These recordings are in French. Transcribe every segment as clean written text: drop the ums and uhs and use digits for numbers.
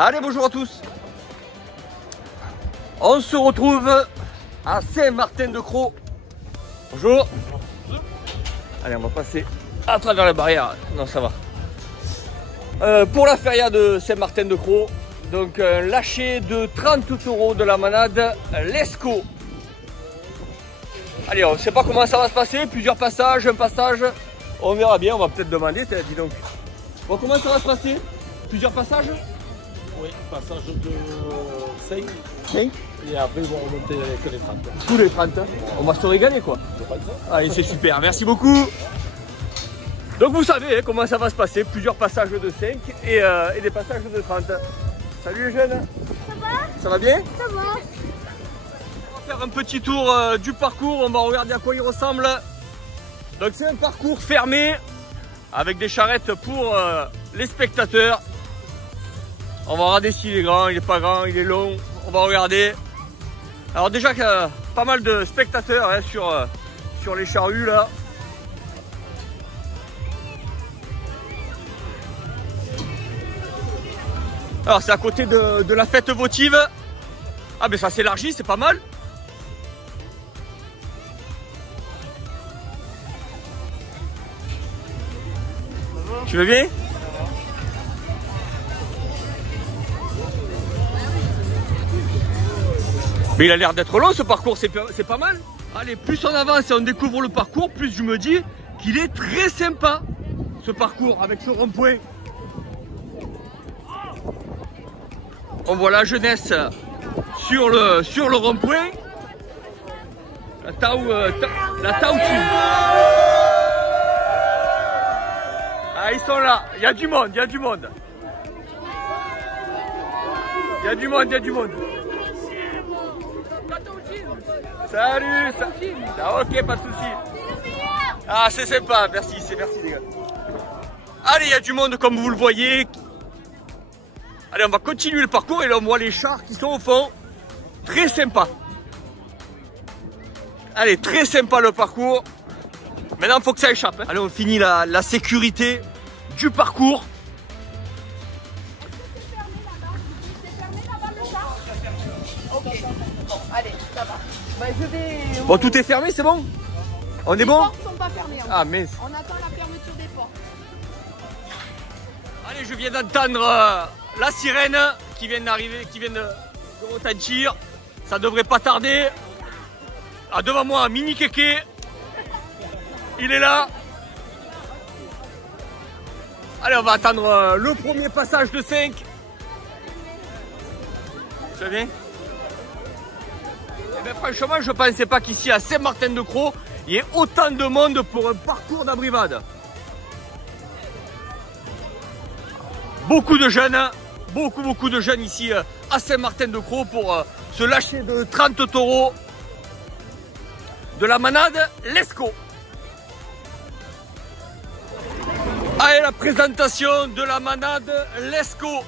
Allez, bonjour à tous. On se retrouve à Saint-Martin-de-Croix. Bonjour. Allez, on va passer à travers la barrière. Non, ça va. Pour la feria de Saint-Martin-de-Croix, donc lâcher de 30 € de la manade Lescaut. Allez, on ne sait pas comment ça va se passer. Plusieurs passages, un passage. On verra bien, on va peut-être demander, dis donc. Bon, comment ça va se passer? Plusieurs passages? Oui, passage de 5. 5. Et après, ils vont remonter que les 30. Tous les 30. On va se régaler, quoi. Allez, c'est super, merci beaucoup. Donc vous savez comment ça va se passer. Plusieurs passages de 5 et des passages de 30. Salut les jeunes. Ça va? Ça va bien? Ça va. On va faire un petit tour du parcours. On va regarder à quoi il ressemble. Donc c'est un parcours fermé avec des charrettes pour les spectateurs. On va regarder s'il est grand, il est pas grand, il est long. On va regarder. Alors déjà qu'il y a pas mal de spectateurs hein, sur les charrues là. Alors c'est à côté de la fête votive. Ah mais ça s'élargit, c'est pas mal. Tu veux bien? Mais il a l'air d'être long ce parcours, c'est pas mal. Allez, plus on avance et on découvre le parcours, plus je me dis qu'il est très sympa ce parcours avec ce rond-point. On voit la jeunesse sur le rond-point. La Tao Team. Ah, ils sont là, il y a du monde, il y a du monde. Il y a du monde, il y a du monde. Salut, ça... ok, pas de soucis. Ah, c'est sympa, merci les gars. Allez, il y a du monde comme vous le voyez. Allez, on va continuer le parcours et là on voit les chars qui sont au fond. Très sympa. Allez, très sympa le parcours. Maintenant, il faut que ça échappe. Hein. Allez, on finit la sécurité du parcours. Ok, bon, allez, ça va. Bah, je vais... Bon, tout est fermé, c'est bon? On est bon? Les portes sont pas fermées. Ah, mince. On attend la fermeture des portes. Allez, je viens d'entendre la sirène qui vient d'arriver, qui vient de retentir. Ça devrait pas tarder. Ah, devant moi, Mini Kéké. Il est là. Allez, on va attendre le premier passage de 5. Tu vas bien? Eh bien, franchement, je ne pensais pas qu'ici à Saint-Martin-de-Croix, il y ait autant de monde pour un parcours d'abrivade. Beaucoup de jeunes, beaucoup de jeunes ici à Saint-Martin-de-Croix pour se lâcher de 30 € de la manade Lescaut. Allez, la présentation de la manade Lescaut.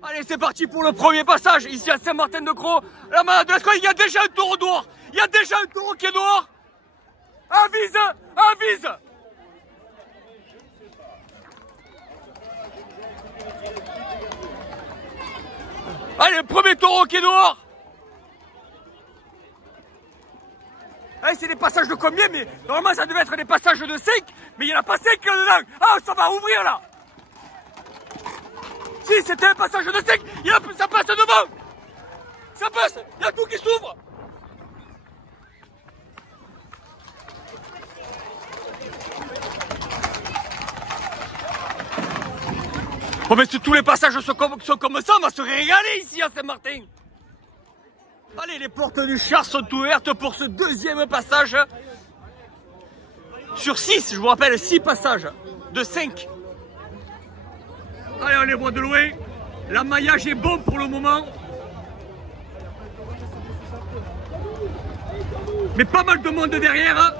Allez, c'est parti pour le premier passage, ici à Saint-Martin-de-Croix. La manade Lescaut, il y a déjà un taureau dehors. Il y a déjà un taureau qui est dehors. Avise, avise. Allez, le premier taureau qui est dehors. Allez, c'est des passages de combien? Mais normalement, ça devait être des passages de 5. Mais il n'y en a pas 5 là-dedans. Ah, ça va ouvrir là. Si c'était un passage de 5, ça passe devant. Ça passe, il y a tout qui s'ouvre. Bon mais si tous les passages sont comme ça, on va se régaler ici à Saint-Martin. Allez, les portes du char sont ouvertes pour ce deuxième passage. Sur 6, je vous rappelle, 6 passages de 5. Allez, on les voit de loin. L'emmaillage est bon pour le moment. Mais pas mal de monde derrière.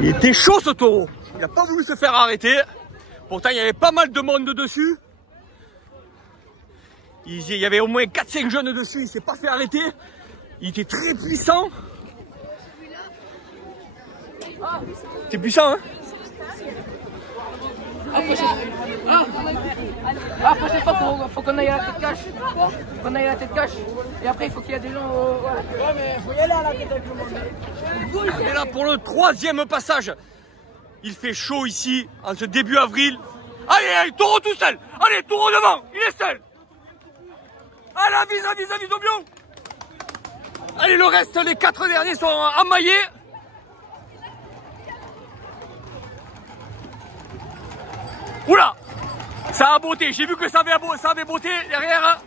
Il était chaud ce taureau. Il n'a pas voulu se faire arrêter. Pourtant il y avait pas mal de monde dessus. Il y avait au moins 4-5 jeunes dessus. Il ne s'est pas fait arrêter. Il était très puissant. C'est puissant, hein? Prochaine fois, faut qu'on aille à la tête cache. Qu'on aille à la tête cache. Et après, il faut qu'il y ait des gens. Ouais, mais faut y aller à la tête avec le monde. On est là pour le 3e passage. Il fait chaud ici, en ce début avril. Allez, allez, taureau tout seul. Allez, taureau devant, il est seul. Allez, avise au bion. Allez, le reste, les 4 derniers sont emmaillés. Oula, ça a botté, j'ai vu que ça avait botté derrière.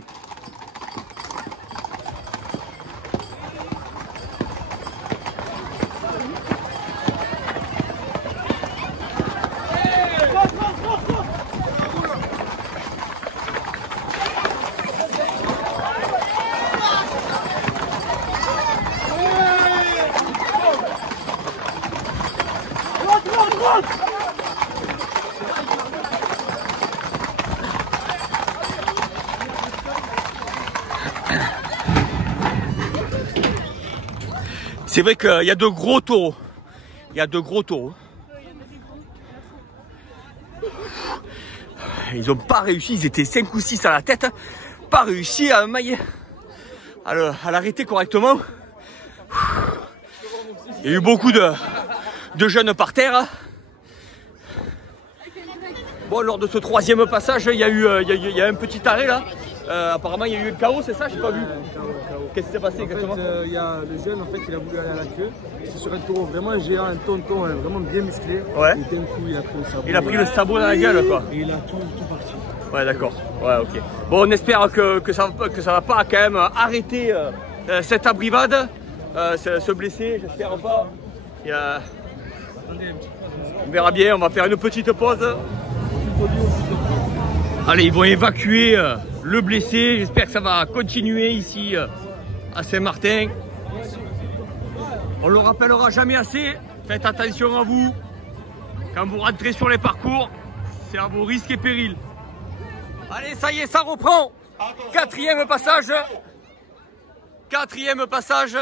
C'est vrai qu'il y a de gros taureaux. Il y a de gros taureaux. Ils n'ont pas réussi, ils étaient 5 ou 6 à la tête. Pas réussi à mailler, à l'arrêter correctement. Il y a eu beaucoup de jeunes par terre. Bon, lors de ce 3e passage, il y a un petit arrêt là. Apparemment, il y a eu un chaos, c'est ça? J'ai pas vu. Qu'est-ce qui s'est passé exactement? En fait, il y a le jeune, en fait, il a voulu aller à la queue. C'est sur un taureau vraiment géant, un tonton vraiment bien musclé. Ouais. Et d'un coup, il a pris le sabot. Il a pris le sabot dans la gueule, quoi. Et il a tout parti. Ouais, d'accord. Ouais, ok. Bon, on espère que ça va pas quand même arrêter cette abrivade. Se blesser, j'espère pas. On verra bien, on va faire une petite pause. Allez, ils vont évacuer le blessé. J'espère que ça va continuer ici à Saint-Martin. On le rappellera jamais assez. Faites attention à vous. Quand vous rentrez sur les parcours, c'est à vos risques et périls. Allez, ça y est, ça reprend. 4e passage. 4e passage.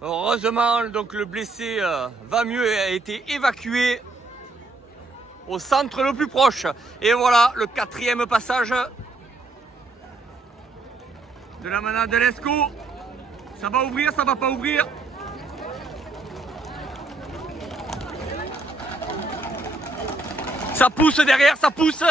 Heureusement, donc le blessé va mieux et a été évacué au centre le plus proche. Et voilà le 4e passage de la manade de l'Esco. Ça va ouvrir, ça va pas ouvrir. Ça pousse derrière, ça pousse.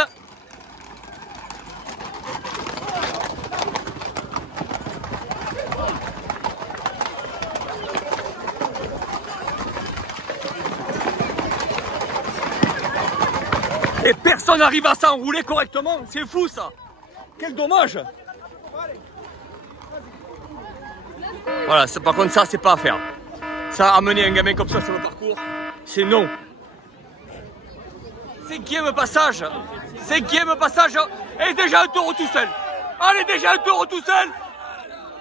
Et personne n'arrive à s'enrouler correctement, c'est fou ça. Quel dommage. Voilà, par contre ça c'est pas à faire. Ça, amener un gamin comme ça sur le parcours, c'est non. 5e passage. 5e passage. Et déjà un taureau tout seul. Allez, déjà un taureau tout seul.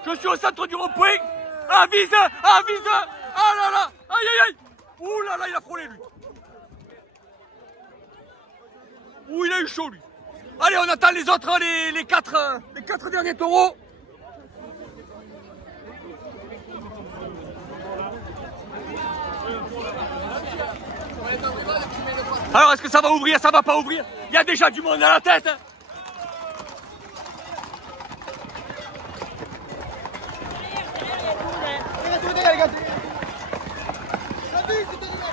Je suis au centre du rond-point. Avise. Ah là là. Aïe aïe aïe. Ouh là là, il a frôlé lui. Ouh, il a eu chaud lui. Allez, on attend les autres, les 4 derniers taureaux. Alors, est-ce que ça va ouvrir? Ça va pas ouvrir? Il y a déjà du monde à la tête.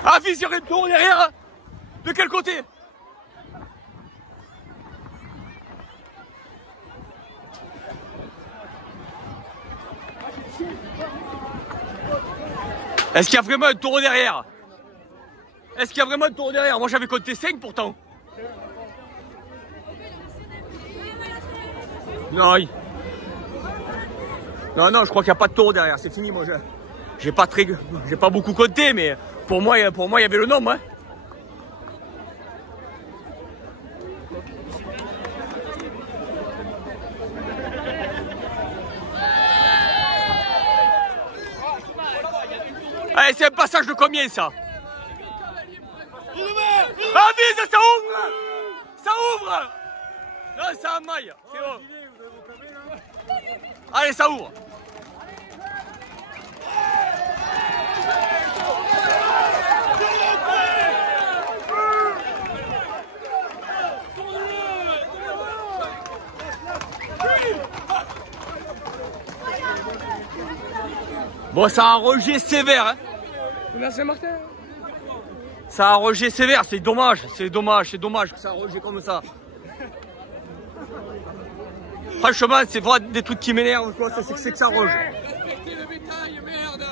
Ah, fils, il y aurait le taureau derrière. De quel côté? Est-ce qu'il y a vraiment un taureau derrière? Est-ce qu'il y a vraiment un taureau derrière? Moi j'avais compté 5 pourtant. Non, non, je crois qu'il n'y a pas de taureau derrière, c'est fini. Moi j'ai pas beaucoup compté, mais pour moi il y avait le nombre. Hein. Allez, c'est un passage de combien ça? Ah, vise, ça ouvre! Ça ouvre! Non, ça amaille, c'est bon. Allez, ça ouvre! Bon, ça a un rejet sévère, hein? Saint-Martin. Ça a un rejet sévère, c'est dommage que ça a un rejet comme ça. Franchement, c'est vraiment des trucs qui m'énervent, quoi, c'est que ça roge. Respectez le bétail, merde.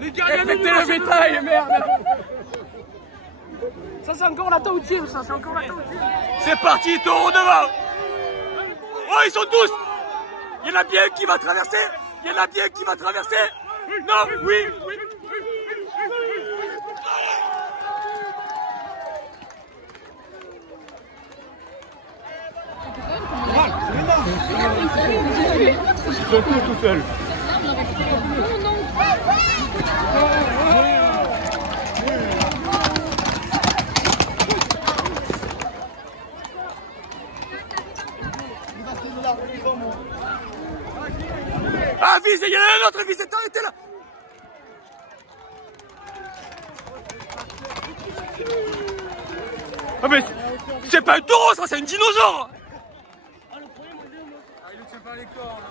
Les gars, respectez le bétail, merde. Ça, c'est encore la tautine, ça, c'est encore la tautine. C'est parti, taureau devant. Oh, ils sont tous. Il y en a bien qui va traverser. Il y en a bien qui va traverser. Non, oui. Ils sont tous tout seuls. Ah, fils, il y en a un autre, fils, arrêtez là. Ah, mais c'est pas un taureau, ça, c'est un dinosaure. Ah, le premier, il ne tient pas les cornes.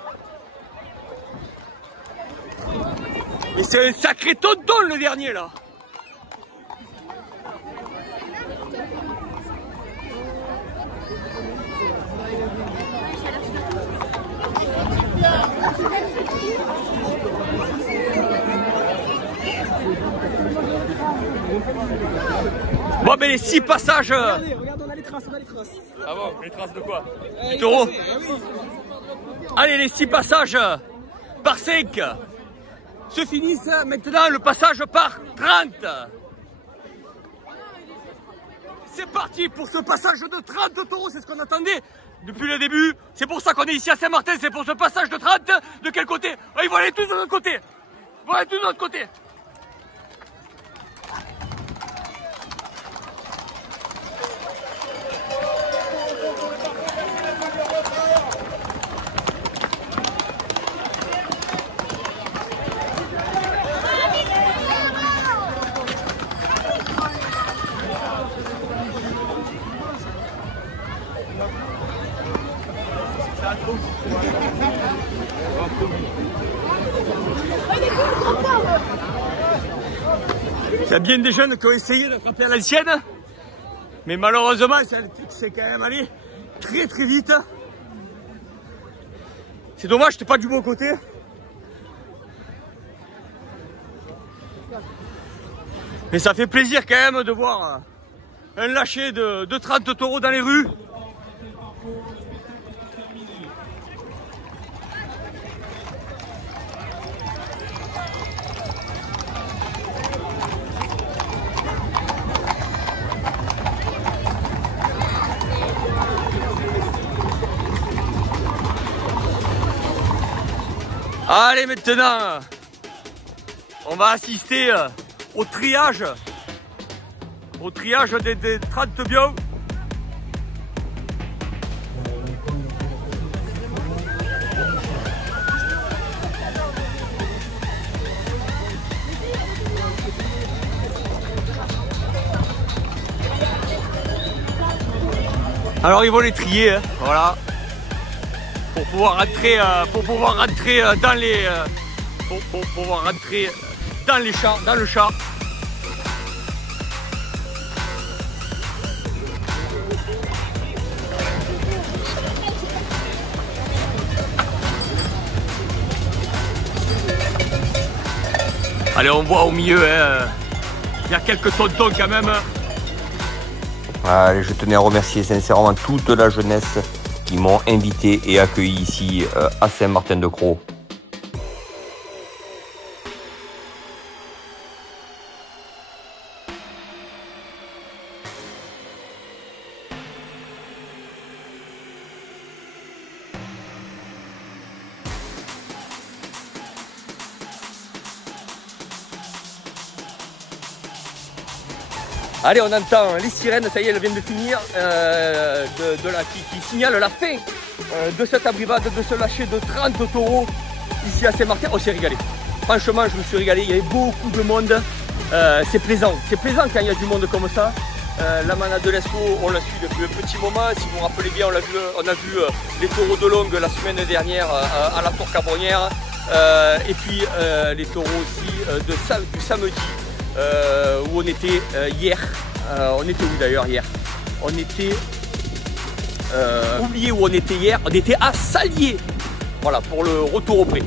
Mais c'est un sacré tonton, le dernier, là. Bon, mais les 6 passages. Regarde, on a les traces, Ah bon, les traces de quoi? Du taureau. Allez, les 6 passages par 5 se finissent maintenant le passage par 30. C'est parti pour ce passage de 30 taureaux, c'est ce qu'on attendait depuis le début. C'est pour ça qu'on est ici à Saint-Martin, c'est pour ce passage de 30. De quel côté? Oh, ils vont aller tous de l'autre côté. Ils vont aller tous de l'autre côté. Il y a bien des jeunes qui ont essayé d'attraper à l'ancienne, mais malheureusement c'est quand même allé très très vite. C'est dommage, j'étais pas du bon côté. Mais ça fait plaisir quand même de voir un lâcher de 30 taureaux dans les rues. Allez, maintenant, on va assister au triage des 30 bio. Alors ils vont les trier, hein, voilà. Pour pouvoir rentrer dans les dans les champs, dans le champ. Allez, on voit au milieu, il y a quelques tontons quand même. Allez, je tenais à remercier sincèrement toute la jeunesse qui m'ont invité et accueilli ici à Saint-Martin-de-Crau. Allez, on entend les sirènes, ça y est, elles viennent de finir, qui signalent la fin de cette abrivade, de ce lâcher de 30 taureaux ici à Saint-Martin. On s'est régalé. Franchement, je me suis régalé, il y avait beaucoup de monde. C'est plaisant quand il y a du monde comme ça. La manade de l'Esco, on la suit depuis un petit moment. Si vous vous rappelez bien, on a vu les taureaux de Longue la semaine dernière à la Tour Carbonnière. Et puis les taureaux aussi du samedi. Où on était hier. On était où d'ailleurs hier? On était... oubliez où on était hier. On était à Salier. Voilà, pour le retour au pré.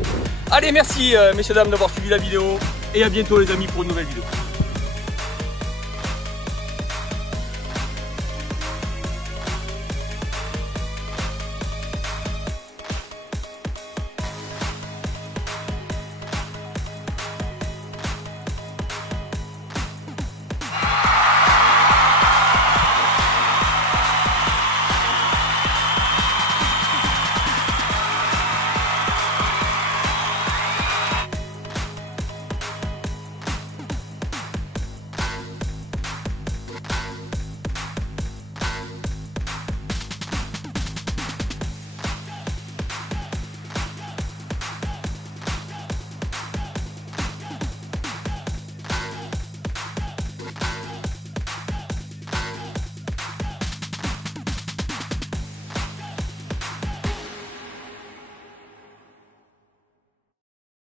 Allez, merci messieurs dames d'avoir suivi la vidéo. Et à bientôt les amis pour une nouvelle vidéo.